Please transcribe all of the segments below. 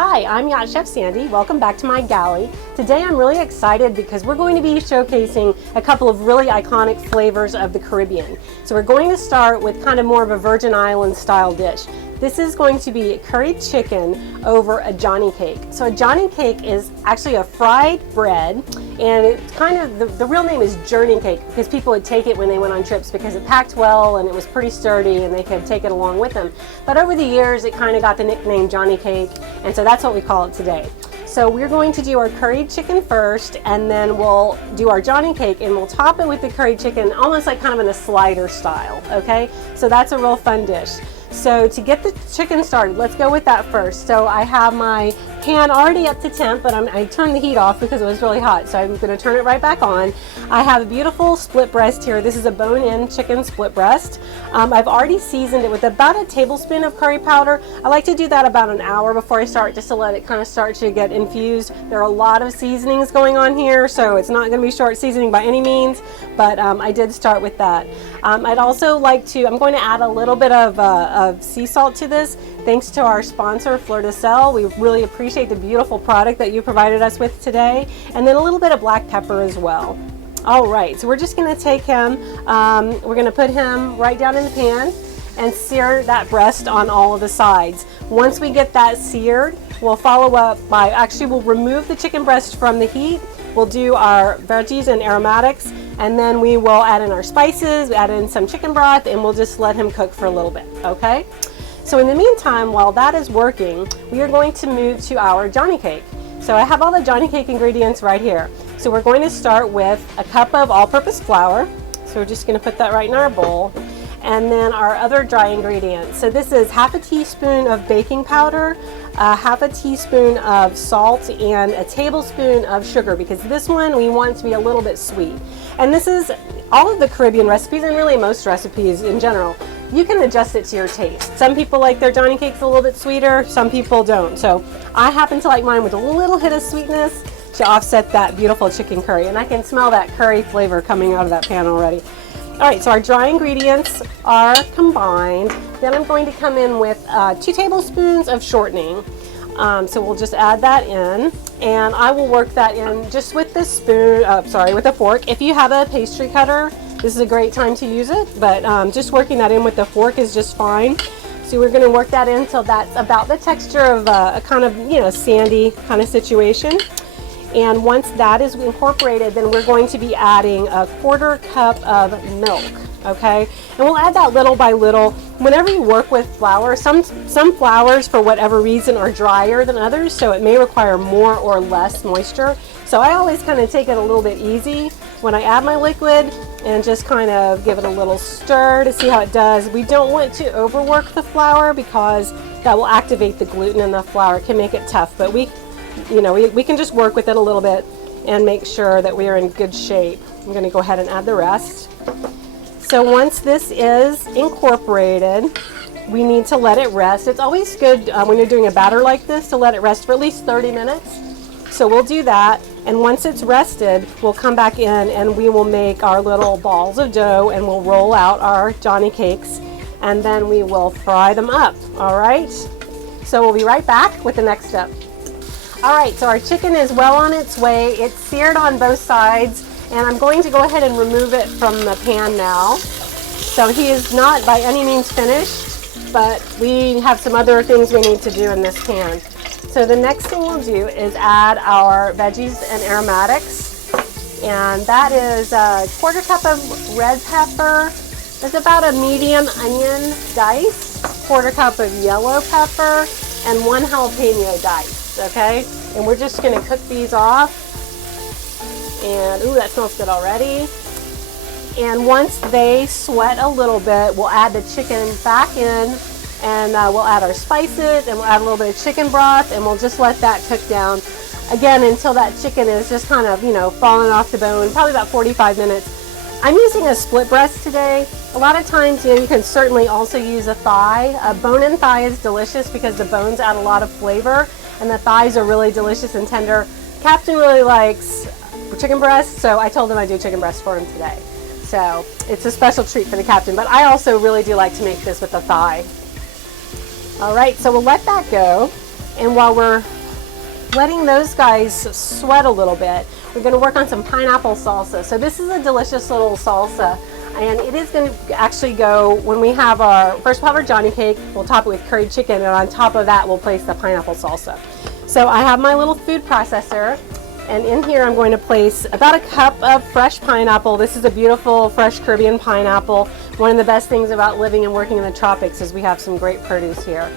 Hi, I'm Yacht Chef Sandy. Welcome back to my galley. Today I'm really excited because we're going to be showcasing a couple of really iconic flavors of the Caribbean. So we're going to start with kind of more of a Virgin Islands style dish. This is going to be curried chicken over a Johnny cake. So a Johnny cake is actually a fried bread, and it's kind of, the real name is journey cake because people would take it when they went on trips because it packed well and it was pretty sturdy and they could take it along with them. But over the years it kind of got the nickname Johnny cake, and so that's what we call it today. So we're going to do our curried chicken first, and then we'll do our Johnny cake and we'll top it with the curried chicken almost like kind of in a slider style, okay? So that's a real fun dish. So to get the chicken started, let's go with that first. So I have my pan already up to temp, but I turned the heat off because it was really hot, so I'm going to turn it right back on. I have a beautiful split breast here. This is a bone-in chicken split breast. I've already seasoned it with about a tablespoon of curry powder. I like to do that about an hour before I start, just to let it kind of start to get infused. There are a lot of seasonings going on here, so it's not going to be short seasoning by any means, but I did start with that. I'd also like to, I'm going to add a little bit of sea salt to this. Thanks to our sponsor, Fleur de Sel. We really appreciate the beautiful product that you provided us with today. And then a little bit of black pepper as well. All right, so we're just gonna take him, we're gonna put him right down in the pan and sear that breast on all of the sides. Once we get that seared, we'll follow up by, actually we'll remove the chicken breast from the heat. We'll do our veggies and aromatics, and then we will add in our spices, add in some chicken broth, and we'll just let him cook for a little bit, okay? So in the meantime, while that is working, we are going to move to our Johnny cake. So I have all the Johnny cake ingredients right here. So we're going to start with a cup of all-purpose flour. So we're just going to put that right in our bowl. And then our other dry ingredients. So this is half a teaspoon of baking powder, half a teaspoon of salt, and a tablespoon of sugar, because this one we want it to be a little bit sweet. And this is all of the Caribbean recipes, and really most recipes in general. You can adjust it to your taste. Some people like their Johnny cakes a little bit sweeter, some people don't. So I happen to like mine with a little hit of sweetness to offset that beautiful chicken curry. And I can smell that curry flavor coming out of that pan already. All right, so our dry ingredients are combined. Then I'm going to come in with 2 tablespoons of shortening. So we'll just add that in, and I will work that in just with this spoon, with a fork. If you have a pastry cutter, this is a great time to use it, but just working that in with the fork is just fine. So we're gonna work that in until that's about the texture of a kind of, sandy kind of situation. And once that is incorporated, then we're going to be adding a 1/4 cup of milk, okay? And we'll add that little by little. Whenever you work with flour, some flours, for whatever reason, are drier than others, so it may require more or less moisture. So I always kind of take it a little bit easy when I add my liquid and just kind of give it a little stir to see how it does. We don't want to overwork the flour because that will activate the gluten in the flour. It can make it tough, but we can just work with it a little bit and make sure that we are in good shape. I'm going to go ahead and add the rest. So once this is incorporated, we need to let it rest. It's always good when you're doing a batter like this to let it rest for at least 30 minutes. So we'll do that, and once it's rested, we'll come back in and we will make our little balls of dough, and we'll roll out our Johnny cakes, and then we will fry them up, all right? So we'll be right back with the next step. All right, so our chicken is well on its way. It's seared on both sides, and I'm going to go ahead and remove it from the pan now. So he is not by any means finished, but we have some other things we need to do in this pan. So the next thing we'll do is add our veggies and aromatics, and that is a 1/4 cup of red pepper. That's about a medium onion diced, 1/4 cup of yellow pepper, and 1 jalapeno diced, okay? And we're just gonna cook these off. And ooh, that smells good already. And once they sweat a little bit, we'll add the chicken back in, and we'll add our spices, and we'll add a little bit of chicken broth, and we'll just let that cook down again until that chicken is just kind of, falling off the bone, probably about 45 minutes. I'm using a split breast today. A lot of times, you can certainly also use a thigh. A bone-in thigh is delicious because the bones add a lot of flavor, and the thighs are really delicious and tender. Captain really likes chicken breast, so I told him I'd do chicken breast for him today. So it's a special treat for the captain, but I also really do like to make this with a thigh. All right, so we'll let that go. And while we're letting those guys sweat a little bit, we're going to work on some pineapple salsa. So this is a delicious little salsa, and it is going to actually go when we have first we'll have our Johnny cake, we'll top it with curried chicken, and on top of that we'll place the pineapple salsa. So I have my little food processor, and in here I'm going to place about a cup of fresh pineapple. This is a beautiful fresh Caribbean pineapple. One of the best things about living and working in the tropics is we have some great produce here.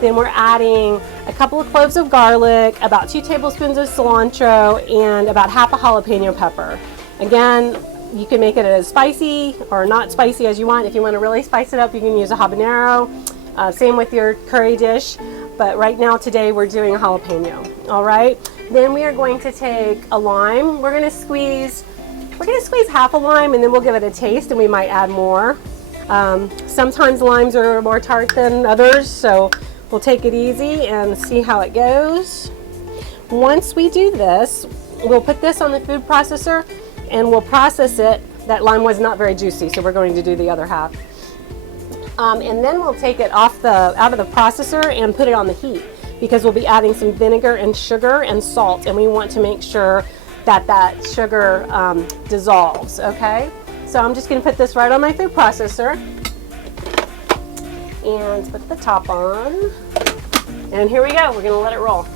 Then we're adding a couple of cloves of garlic, about 2 tablespoons of cilantro, and about half a jalapeno pepper. Again, you can make it as spicy or not spicy as you want. If you want to really spice it up, you can use a habanero. Same with your curry dish, but right now today we're doing a jalapeno. All right. Then we are going to take a lime. We're going to squeeze half a lime, and then we'll give it a taste, and we might add more. Sometimes limes are more tart than others, so we'll take it easy and see how it goes. Once we do this, we'll put this on the food processor and we'll process it. That lime was not very juicy, so we're going to do the other half. And then we'll take it out of the processor and put it on the heat, because we'll be adding some vinegar and sugar and salt, and we want to make sure that that sugar dissolves, okay? So I'm just going to put this right on my food processor and put the top on, and here we go. We're going to let it roll.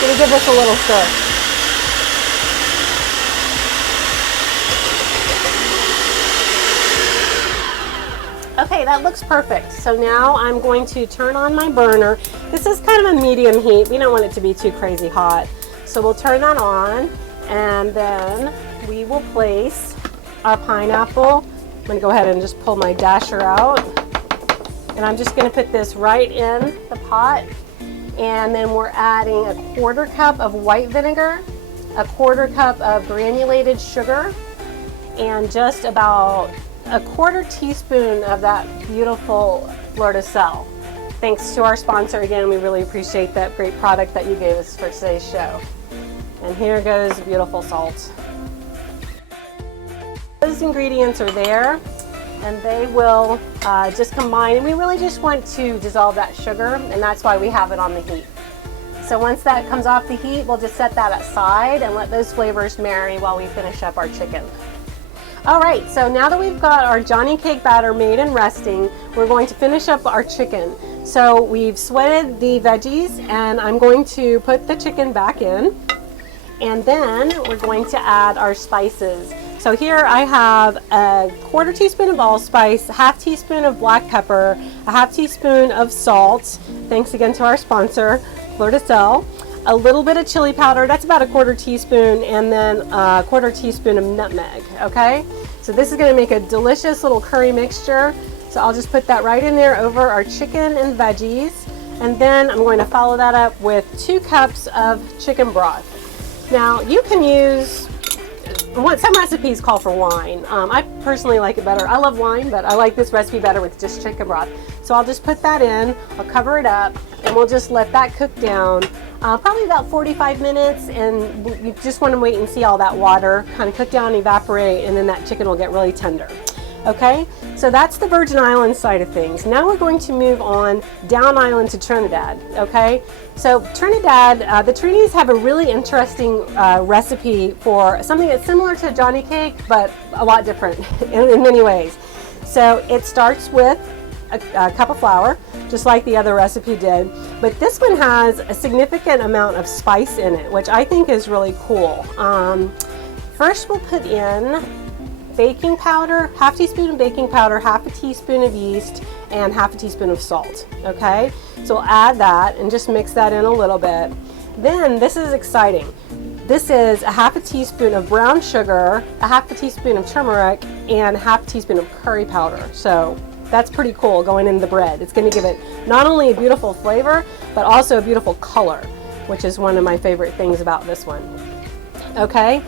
Going to give this a little stir. Okay, that looks perfect. So now I'm going to turn on my burner. This is kind of a medium heat. We don't want it to be too crazy hot. So we'll turn that on, and then we will place our pineapple. I'm going to go ahead and just pull my dasher out. And I'm just going to put this right in the pot. And then we're adding a 1/4 cup of white vinegar, a 1/4 cup of granulated sugar, and just about a 1/4 teaspoon of that beautiful fleur de sel. Thanks to our sponsor again, we really appreciate that great product that you gave us for today's show. And here goes beautiful salt. Those ingredients are there, and they will just combine, and we really just want to dissolve that sugar, and that's why we have it on the heat. So once that comes off the heat, we'll just set that aside and let those flavors marry while we finish up our chicken. All right, so now that we've got our Johnny cake batter made and resting, we're going to finish up our chicken. So we've sweated the veggies, and I'm going to put the chicken back in, and then we're going to add our spices. So here I have a 1/4 teaspoon of allspice, a 1/2 teaspoon of black pepper, a 1/2 teaspoon of salt. Thanks again to our sponsor, Fleur de Sel. A little bit of chili powder, that's about a 1/4 teaspoon, and then a 1/4 teaspoon of nutmeg, okay? So this is gonna make a delicious little curry mixture. So I'll just put that right in there over our chicken and veggies. And then I'm going to follow that up with 2 cups of chicken broth. Now you can use, some recipes call for wine. I personally like it better. I love wine, but I like this recipe better with just chicken broth. So I'll just put that in, I'll cover it up, and we'll just let that cook down. Probably about 45 minutes, and you just want to wait and see all that water kind of cook down, evaporate, and then that chicken will get really tender. Okay, so that's the Virgin Islands side of things. Now we're going to move on down island to Trinidad. Okay, so Trinidad, the Trinis have a really interesting recipe for something that's similar to Johnny cake, but a lot different in many ways. So it starts with a cup of flour, just like the other recipe did, but this one has a significant amount of spice in it, which I think is really cool. First we'll put in baking powder, 1/2 teaspoon of baking powder, 1/2 teaspoon of yeast, and 1/2 teaspoon of salt, okay? So we'll add that and just mix that in a little bit. Then, this is exciting. This is a 1/2 teaspoon of brown sugar, a 1/2 teaspoon of turmeric, and a 1/2 teaspoon of curry powder. So that's pretty cool going in the bread. It's going to give it not only a beautiful flavor, but also a beautiful color, which is one of my favorite things about this one. Okay,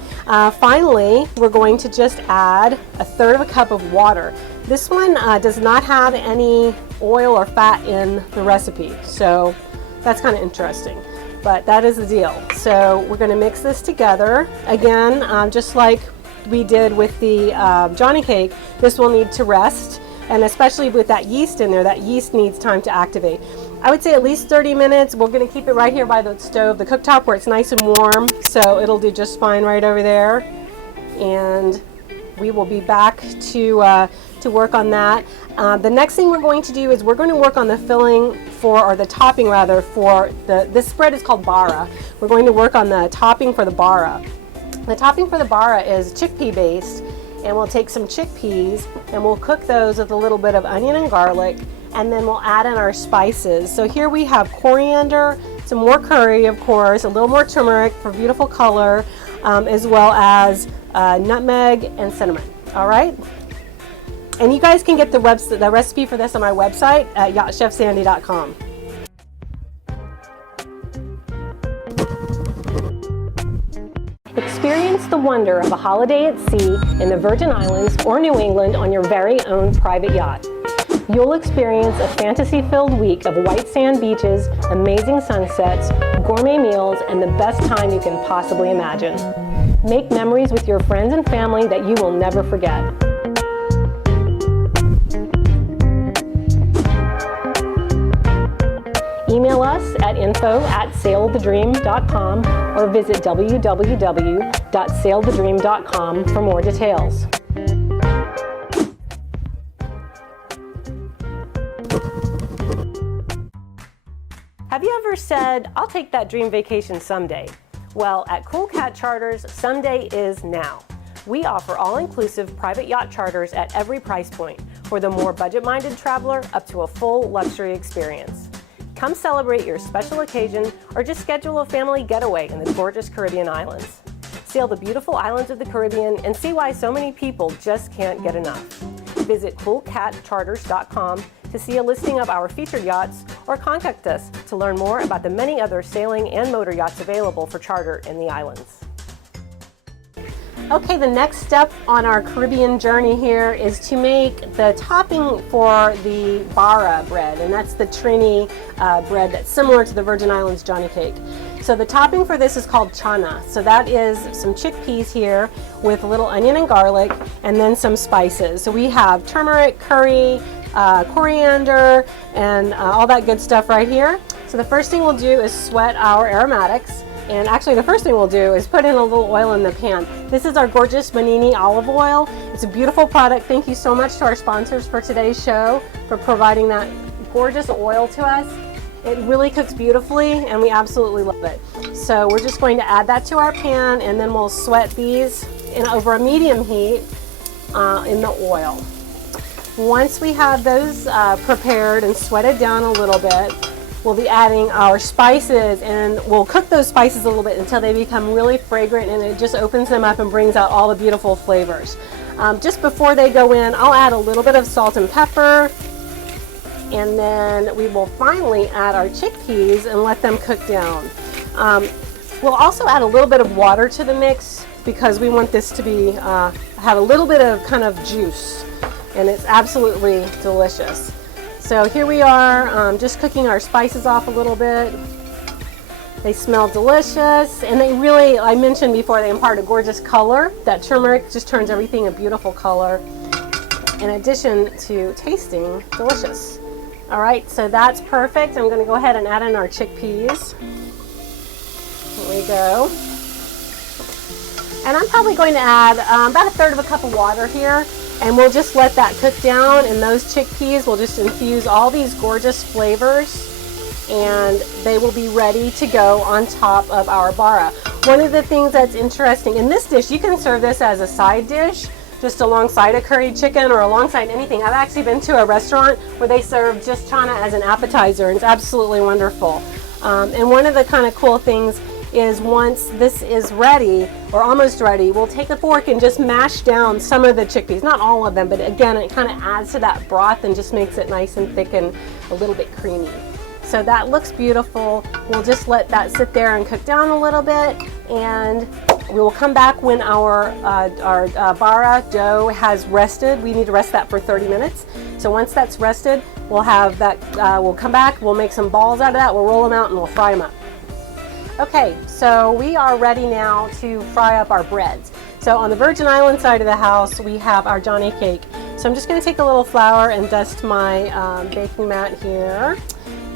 finally, we're going to just add a 1/3 of a cup of water. This one does not have any oil or fat in the recipe, so that's kind of interesting. but that is the deal. So we're going to mix this together. Again, just like we did with the Johnny cake, this will need to rest, and especially with that yeast in there, that yeast needs time to activate. I would say at least 30 minutes. We're going to keep it right here by the stove, the cooktop, where it's nice and warm, so it'll do just fine right over there. And we will be back to work on that. The next thing we're going to do is we're going to work on the filling for, or the topping rather, for this spread is called bara. We're going to work on the topping for the bara. The topping for the bara is chickpea based, and we'll take some chickpeas and we'll cook those with a little bit of onion and garlic, and then we'll add in our spices. So here we have coriander, some more curry, of course, a little more turmeric for beautiful color, as well as nutmeg and cinnamon. All right? And you guys can get the recipe for this on my website at yachtchefsandy.com. Experience the wonder of a holiday at sea in the Virgin Islands or New England on your very own private yacht. You'll experience a fantasy-filled week of white sand beaches, amazing sunsets, gourmet meals, and the best time you can possibly imagine. Make memories with your friends and family that you will never forget. Email us at info@sailthedream.com or visit www.sailthedream.com for more details. Have you ever said, "I'll take that dream vacation someday"? Well, at Cool Cat Charters, someday is now. We offer all-inclusive private yacht charters at every price point, for the more budget-minded traveler up to a full luxury experience. Come celebrate your special occasion or just schedule a family getaway in the gorgeous Caribbean islands. Sail the beautiful islands of the Caribbean and see why so many people just can't get enough. Visit coolcatcharters.com to see a listing of our featured yachts, or contact us to learn more about the many other sailing and motor yachts available for charter in the islands. Okay, the next step on our Caribbean journey here is to make the topping for the bara bread, and that's the Trini bread that's similar to the Virgin Islands Johnny cake. So the topping for this is called chana. So that is some chickpeas here with a little onion and garlic, and then some spices. So we have turmeric, curry, coriander, and all that good stuff right here. So the first thing we'll do is sweat our aromatics. And actually the first thing we'll do is put in a little oil in the pan. This is our gorgeous Manini olive oil. It's a beautiful product. Thank you so much to our sponsors for today's show for providing that gorgeous oil to us. It really cooks beautifully and we absolutely love it. So we're just going to add that to our pan, and then we'll sweat these over a medium heat in the oil. Once we have those prepared and sweated down a little bit, we'll be adding our spices, and we'll cook those spices a little bit until they become really fragrant, and it just opens them up and brings out all the beautiful flavors. Just before they go in, I'll add a little bit of salt and pepper, and then we will finally add our chickpeas and let them cook down. We'll also add a little bit of water to the mix because we want this to be have a little bit of kind of juice, and it's absolutely delicious. So here we are, just cooking our spices off a little bit. They smell delicious, and they really, I mentioned before, they impart a gorgeous color. That turmeric just turns everything a beautiful color, in addition to tasting delicious. All right, so that's perfect. I'm going to go ahead and add in our chickpeas. Here we go. And I'm probably going to add about a third of a cup of water here. And we'll just let that cook down, and those chickpeas will just infuse all these gorgeous flavors, and they will be ready to go on top of our bara. One of the things that's interesting in this dish, you can serve this as a side dish, just alongside a curried chicken or alongside anything. I've actually been to a restaurant where they serve just chana as an appetizer, and it's absolutely wonderful. And one of the kind of cool things is once this is ready or almost ready, we'll take a fork and just mash down some of the chickpeas, not all of them, but again, it kind of adds to that broth and just makes it nice and thick and a little bit creamy. So that looks beautiful. We'll just let that sit there and cook down a little bit, and we will come back when our bara dough has rested. We need to rest that for 30 minutes. So once that's rested, we'll have that, we'll come back, we'll make some balls out of that, we'll roll them out and we'll fry them up. Okay, so we are ready now to fry up our breads. So on the Virgin Island side of the house, we have our Johnny cake. So I'm just going to take a little flour and dust my baking mat here.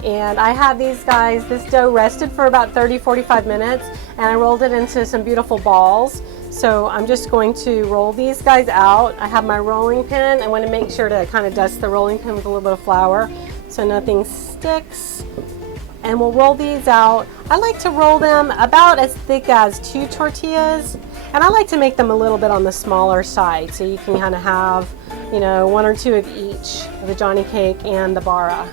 And I have these guys, this dough rested for about 30-45 minutes, and I rolled it into some beautiful balls. So I'm just going to roll these guys out. I have my rolling pin. I want to make sure to kind of dust the rolling pin with a little bit of flour so nothing sticks. And we'll roll these out. I like to roll them about as thick as 2 tortillas, and I like to make them a little bit on the smaller side, so you can kind of have, you know, 1 or 2 of each, the Johnny cake and the bara.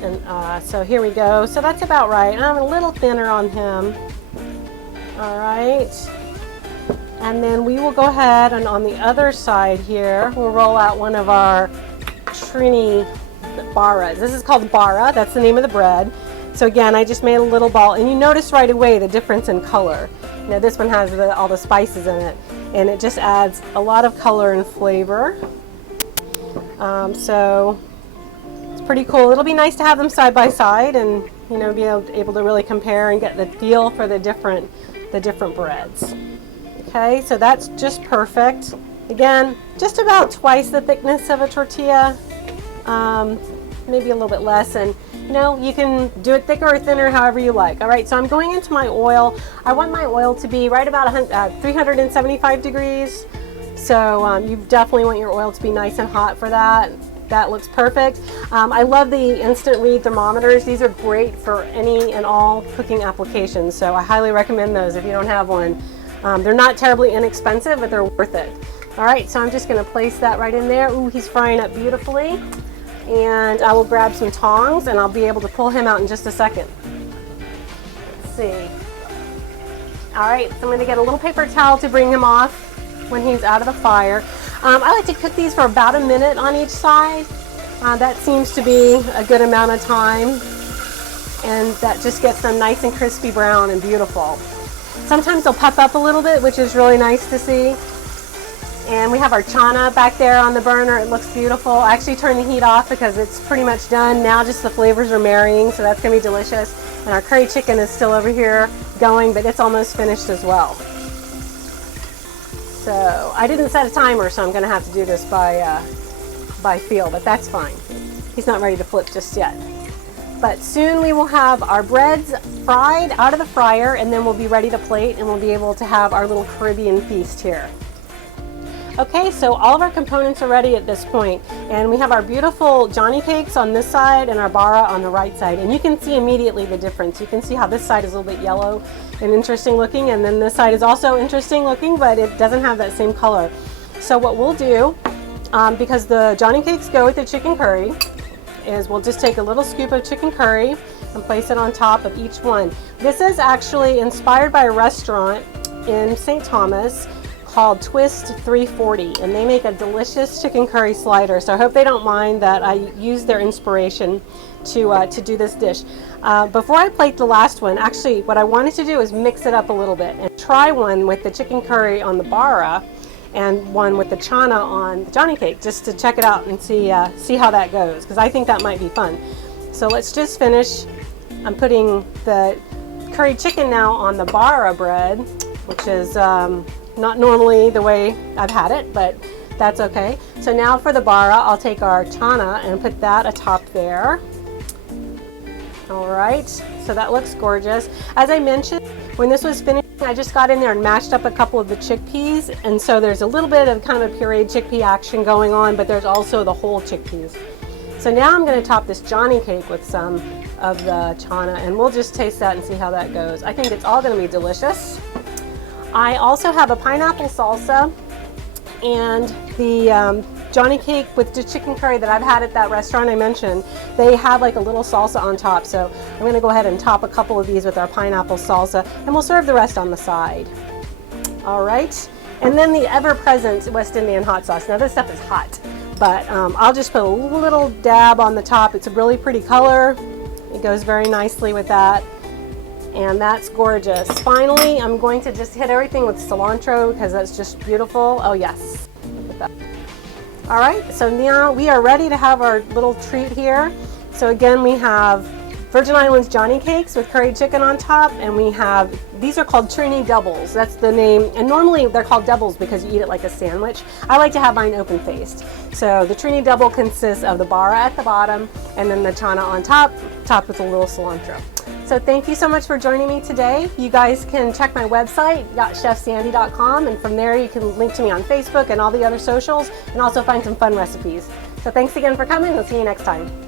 And so here we go. So that's about right. I'm a little thinner on him. All right. And then we will go ahead and on the other side here, we'll roll out one of our Trini baras. This is called bara. That's the name of the bread. So again, I just made a little ball, and you notice right away the difference in color. You know, this one has all the spices in it, and it just adds a lot of color and flavor. So it's pretty cool. It'll be nice to have them side by side, and you know, be able to really compare and get the feel for the different breads. Okay, so that's just perfect. Again, just about twice the thickness of a tortilla, maybe a little bit less, and you know, you can do it thicker or thinner, however you like. All right, so I'm going into my oil. I want my oil to be right about 375 degrees. So you definitely want your oil to be nice and hot for that. That looks perfect. I love the instant read thermometers. These are great for any and all cooking applications, so I highly recommend those if you don't have one. They're not terribly inexpensive, but they're worth it. All right, so I'm just going to place that right in there. Ooh, he's frying up beautifully. And I will grab some tongs, and I'll be able to pull him out in just a second. Let's see. All right, so I'm going to get a little paper towel to bring him off when he's out of the fire. I like to cook these for about a minute on each side. That seems to be a good amount of time, and that just gets them nice and crispy brown and beautiful. Sometimes they'll puff up a little bit, which is really nice to see. And we have our chana back there on the burner. It looks beautiful. I actually turned the heat off because it's pretty much done. Now just the flavors are marrying, so that's going to be delicious. And our curry chicken is still over here going, but it's almost finished as well. So I didn't set a timer, so I'm going to have to do this by feel, but that's fine. He's not ready to flip just yet. But soon we will have our breads fried out of the fryer, and then we'll be ready to plate, and we'll be able to have our little Caribbean feast here. Okay, so all of our components are ready at this point, and we have our beautiful Johnny cakes on this side and our bara on the right side, and you can see immediately the difference. You can see how this side is a little bit yellow and interesting looking, and then this side is also interesting looking, but it doesn't have that same color. So what we'll do, because the Johnny cakes go with the chicken curry, is we'll just take a little scoop of chicken curry and place it on top of each one. This is actually inspired by a restaurant in St. Thomas called Twist 340, and they make a delicious chicken curry slider, so I hope they don't mind that I use their inspiration to do this dish. Before I plate the last one, actually what I wanted to do is mix it up a little bit and try one with the chicken curry on the bara and one with the chana on the Johnny cake, just to check it out and see how that goes, because I think that might be fun. So let's just finish. I'm putting the curry chicken now on the bara bread, which is not normally the way I've had it, but that's okay. So now for the bara, I'll take our chana and put that atop there. All right, so that looks gorgeous. As I mentioned, when this was finished, I just got in there and mashed up a couple of the chickpeas, and so there's a little bit of kind of a pureed chickpea action going on, but there's also the whole chickpeas. So now I'm going to top this Johnny cake with some of the chana, and we'll just taste that and see how that goes. I think it's all going to be delicious. I also have a pineapple salsa and the Johnny cake with the chicken curry that I've had at that restaurant I mentioned. They have like a little salsa on top, so I'm going to go ahead and top a couple of these with our pineapple salsa, and we'll serve the rest on the side. All right, and then the ever-present West Indian hot sauce. Now this stuff is hot, but I'll just put a little dab on the top. It's a really pretty color. It goes very nicely with that. And that's gorgeous. Finally, I'm going to just hit everything with cilantro because that's just beautiful. Oh yes, look at that. All right, so now we are ready to have our little treat here. So again, we have Virgin Islands Johnny Cakes with curry chicken on top, and we have, these are called Trini doubles. That's the name, and normally they're called doubles because you eat it like a sandwich. I like to have mine open faced. So the Trini double consists of the bara at the bottom and then the chana on top, topped with a little cilantro. So thank you so much for joining me today. You guys can check my website, yachtchefsandy.com, and from there you can link to me on Facebook and all the other socials, and also find some fun recipes. So thanks again for coming. We'll see you next time.